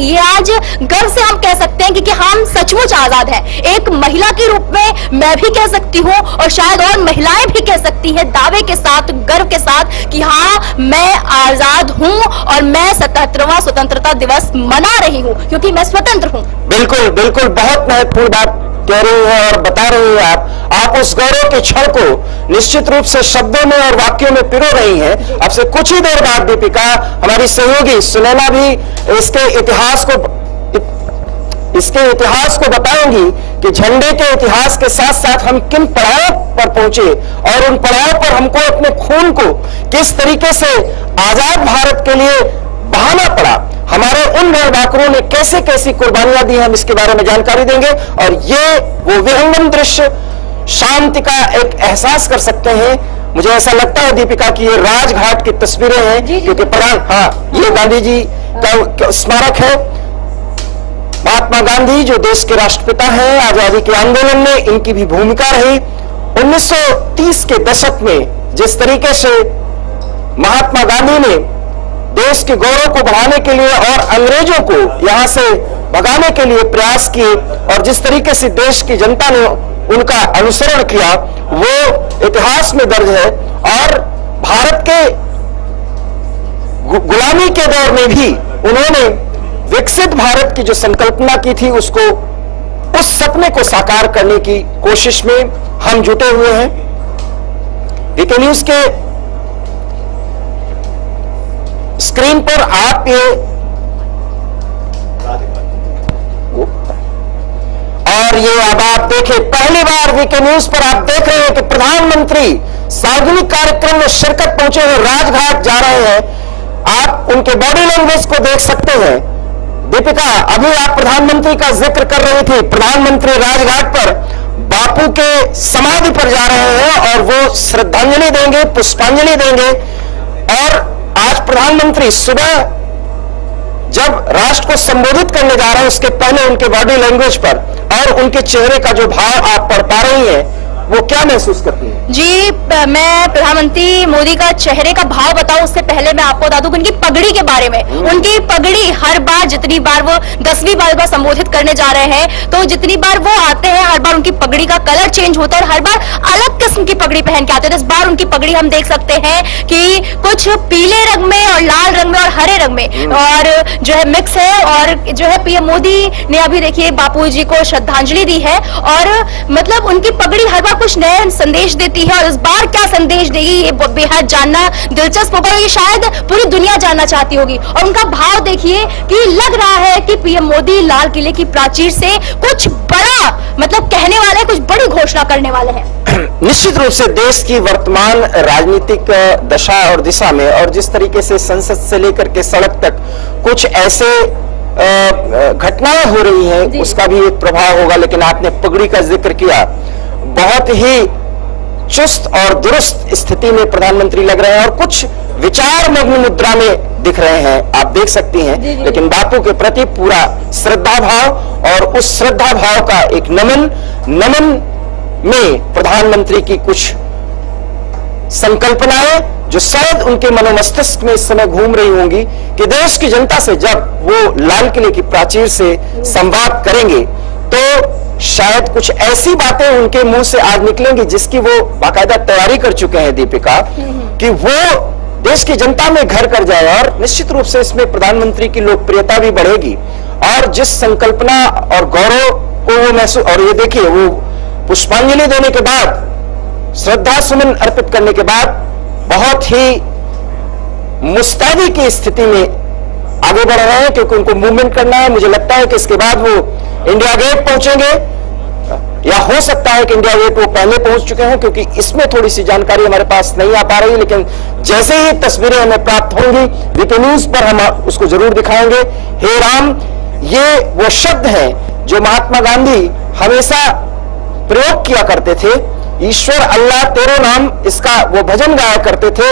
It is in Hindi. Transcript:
ये आज गर्व से हम कह सकते हैं कि हम सचमुच आजाद हैं। एक महिला के रूप में मैं भी कह सकती हूँ और शायद और महिलाएं भी कह सकती हैं दावे के साथ, गर्व के साथ कि हाँ, मैं आजाद हूँ और मैं 77वां स्वतंत्रता दिवस मना रही हूँ क्योंकि मैं स्वतंत्र हूँ। बिल्कुल बिल्कुल, बहुत महत्वपूर्ण बात कह रही हैं और बता रही हैं आप उस गौरव के क्षण को निश्चित रूप से शब्दों में और वाक्यों में पिरो रही हैं। अब से कुछ ही देर बाद दीपिका, हमारी सहयोगी सुनैना भी इसके इतिहास को बताएंगी कि झंडे के इतिहास के साथ साथ हम किन पड़ावों पर पहुंचे और उन पड़ावों पर हमको अपने खून को किस तरीके से आजाद भारत के लिए बहाना पड़ा, हमारे उन रणबांकुरों ने कैसे कैसी कुर्बानियां दी, हम इसके बारे में जानकारी देंगे। और ये वो विहंगम दृश्य, शांति का एक एहसास कर सकते हैं। मुझे ऐसा लगता है दीपिका कि ये राजघाट की तस्वीरें हैं क्योंकि ये गांधी जी का स्मारक है। महात्मा गांधी जो देश के राष्ट्रपिता हैं, आजादी के आंदोलन में इनकी भी भूमिका रही। 1930 के दशक में जिस तरीके से महात्मा गांधी ने देश के गौरव को बढ़ाने के लिए और अंग्रेजों को यहां से भगाने के लिए प्रयास किए और जिस तरीके से देश की जनता ने उनका अनुसरण किया, वो इतिहास में दर्ज है। और भारत के गुलामी के दौर में भी उन्होंने विकसित भारत की जो संकल्पना की थी, उसको, उस सपने को साकार करने की कोशिश में हम जुटे हुए हैं। वीके न्यूज के स्क्रीन पर आप ये और ये अब आप देखें, पहली बार वीके न्यूज पर आप देख रहे हैं कि प्रधानमंत्री सार्वजनिक कार्यक्रम में शिरकत पहुंचे हुए राजघाट जा रहे हैं। आप उनके बॉडी लैंग्वेज को देख सकते हैं। दीपिका, अभी आप प्रधानमंत्री का जिक्र कर रही थी। प्रधानमंत्री राजघाट पर बापू के समाधि पर जा रहे हैं और वो श्रद्धांजलि देंगे, पुष्पांजलि देंगे। और आज प्रधानमंत्री सुबह जब राष्ट्र को संबोधित करने जा रहे हैं, उसके पहले उनके बॉडी लैंग्वेज पर और उनके चेहरे का जो भाव आप पढ़ पा रही हैं, वो क्या महसूस करती है? जी, मैं प्रधानमंत्री मोदी का चेहरे का भाव बताऊं उससे पहले मैं आपको बता दूं उनकी पगड़ी के बारे में। उनकी पगड़ी हर बार, जितनी बार वो 10वीं बार संबोधित करने जा रहे हैं, तो जितनी बार वो आते हैं, हर बार उनकी पगड़ी का कलर चेंज होता है और हर बार अलग किस्म की पगड़ी पहन के आते हैं। इस बार उनकी पगड़ी हम देख सकते हैं कि कुछ पीले रंग में और लाल रंग में और हरे रंग में और जो है मिक्स है। और जो है पीएम मोदी ने अभी देखिए बापू जी को श्रद्धांजलि दी है और मतलब उनकी पगड़ी हर बार कुछ नए संदेश देती है। और इस बार क्या संदेश देगी, ये बेहद जानना दिलचस्प होगा। ये शायद पूरी दुनिया जानना चाहती होगी। और उनका भाव देखिए कि लग रहा है कि पीएम मोदी लाल किले की प्राचीर से कुछ बड़ा मतलब कहने वाले, कुछ बड़ी घोषणा करने वाले हैं। निश्चित रूप से देश की वर्तमान राजनीतिक दशा और दिशा में और जिस तरीके से संसद से लेकर के सड़क तक कुछ ऐसे घटनाएं हो रही हैं, उसका भी एक प्रभाव होगा। लेकिन आपने पगड़ी का जिक्र किया, बहुत ही चुस्त और दुरुस्त स्थिति में प्रधानमंत्री लग रहे हैं और कुछ विचार मग्न मुद्रा में दिख रहे हैं, आप देख सकती हैं। लेकिन बापू के प्रति पूरा श्रद्धा भाव और उस श्रद्धा भाव का एक नमन में प्रधानमंत्री की कुछ संकल्पनाएं जो शायद उनके मनोमस्तिष्क में इस समय घूम रही होंगी कि देश की जनता से जब वो लाल किले की प्राचीर से संवाद करेंगे तो शायद कुछ ऐसी बातें उनके मुंह से आज निकलेंगी जिसकी वो बाकायदा तैयारी कर चुके हैं दीपिका, कि वो देश की जनता में घर कर जाए। और निश्चित रूप से इसमें प्रधानमंत्री की लोकप्रियता भी बढ़ेगी और जिस संकल्पना और गौरव को वो महसूस, और ये देखिए वो पुष्पांजलि देने के बाद, श्रद्धा सुमन अर्पित करने के बाद बहुत ही मुस्तैदी की स्थिति में आगे बढ़ रहे हैं क्योंकि उनको मूवमेंट करना है। मुझे लगता है कि इसके बाद वो इंडिया गेट पहुंचेंगे या हो सकता है कि इंडिया गेट वो पहले पहुंच चुके हैं, क्योंकि इसमें थोड़ी सी जानकारी हमारे पास नहीं आ पा रही। लेकिन जैसे ही तस्वीरें हमें प्राप्त होंगी वीके न्यूज पर हम उसको जरूर दिखाएंगे। हे राम, ये वो शब्द हैं जो महात्मा गांधी हमेशा प्रयोग किया करते थे। ईश्वर, अल्लाह तेरो नाम, इसका वो भजन गाया करते थे।